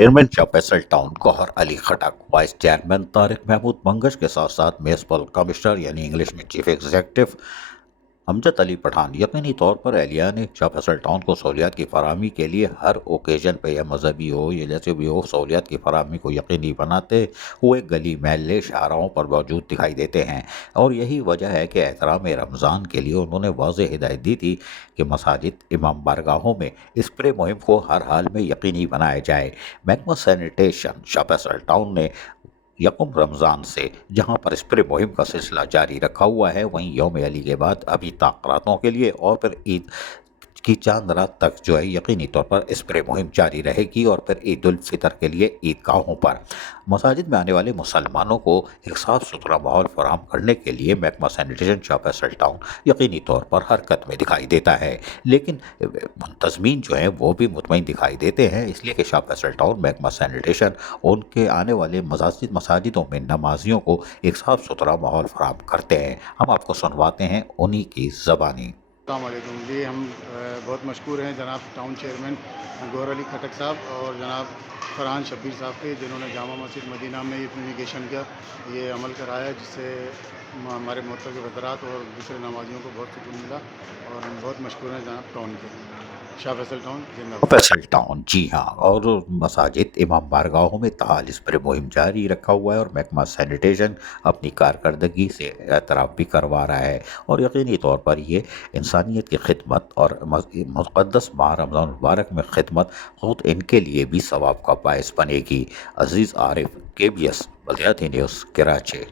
Chairman Shah Faisal town Gauhar Ali खटक, vice chairman Tariq Mahmood मंगश के साथ साथ म्यूनसिपल कमिश्नर यानी इंग्लिश में चीफ एग्जीक्यूटिव अमजद अली पठान यकीनी तौर पर एहलिया ने शाह फैसल टाउन को सहूलियात की फराहमी के लिए हर ओकेजन पे या मजहबी हो या जैसे भी हो सहूलियात की फराहमी को यकीनी बनाते हुए गली महल्ले शाहराहों पर मौजूद दिखाई देते हैं। और यही वजह है कि एहतराम रमज़ान के लिए उन्होंने वाज़ेह हिदायत दी थी कि मसाजिद इमाम बारगाहों में स्प्रे मुहिम को हर हाल में यकीनी बनाया जाए। महकमा सैनिटेशन शाह फैसल टाउन ने यकम रमज़ान से जहां पर स्प्रे मुहिम का सिलसिला जारी रखा हुआ है, वहीं यौम अली के बाद अभी तक रातों के लिए और फिर ईद की चांद रात तक जो है यकीनी तौर पर स्प्रे मुहिम जारी रहेगी। और फिर ईद उल फितर के लिए ईदगाहों पर मसाजिद में आने वाले मुसलमानों को एक साफ़ सुथरा माहौल फराहम करने के लिए महकमा सैनिटेशन शाह फैसल टाउन यकीनी तौर पर हरकत में दिखाई देता है। लेकिन मुंतज़मीन जो हैं वो भी मुतमईन दिखाई देते हैं, इसलिए कि शाह फैसल टाउन महकमा सैनिटेशन उनके आने वाले मसाजिदों में नमाजियों को एक साफ़ सुथरा माहौल फराहम करते हैं। हम आपको सुनवाते हैं उन्हीं की ज़बानी। अस्सलामुअलैकुम जी। हम बहुत मशकूर हैं जनाब टाउन चेयरमैन गौहर अली खटक साहब और जनाब फरहान शब्बीर साहब के, जिन्होंने जामा मस्जिद मदीना में ये फ्यूमिगेशन का ये अमल कराया, जिससे हमारे मोहतरम हज़रात और दूसरे नमाजियों को बहुत सुकून मिला। और हम बहुत मशकूर हैं जनाब टाउन के। शाह फैसल टाउन जिंदाबाद। फैसल टाउन जी हाँ। और मसाजिद इमाम बारगाहों में ताल स्प्रे मुहिम जारी रखा हुआ है और महकमा सैनिटेशन अपनी कारकर्दगी से एतराफ़ भी करवा रहा है। और यकीनी तौर पर ये इंसानियत की खिदमत और मुक़द्दस माह रमज़ान मुबारक में खिदमत ख़ुद इनके लिए भी सवाब का बायस बनेगी। अज़ीज़ आरिफ, KBS बल्दियाती न्यूज़, कराची।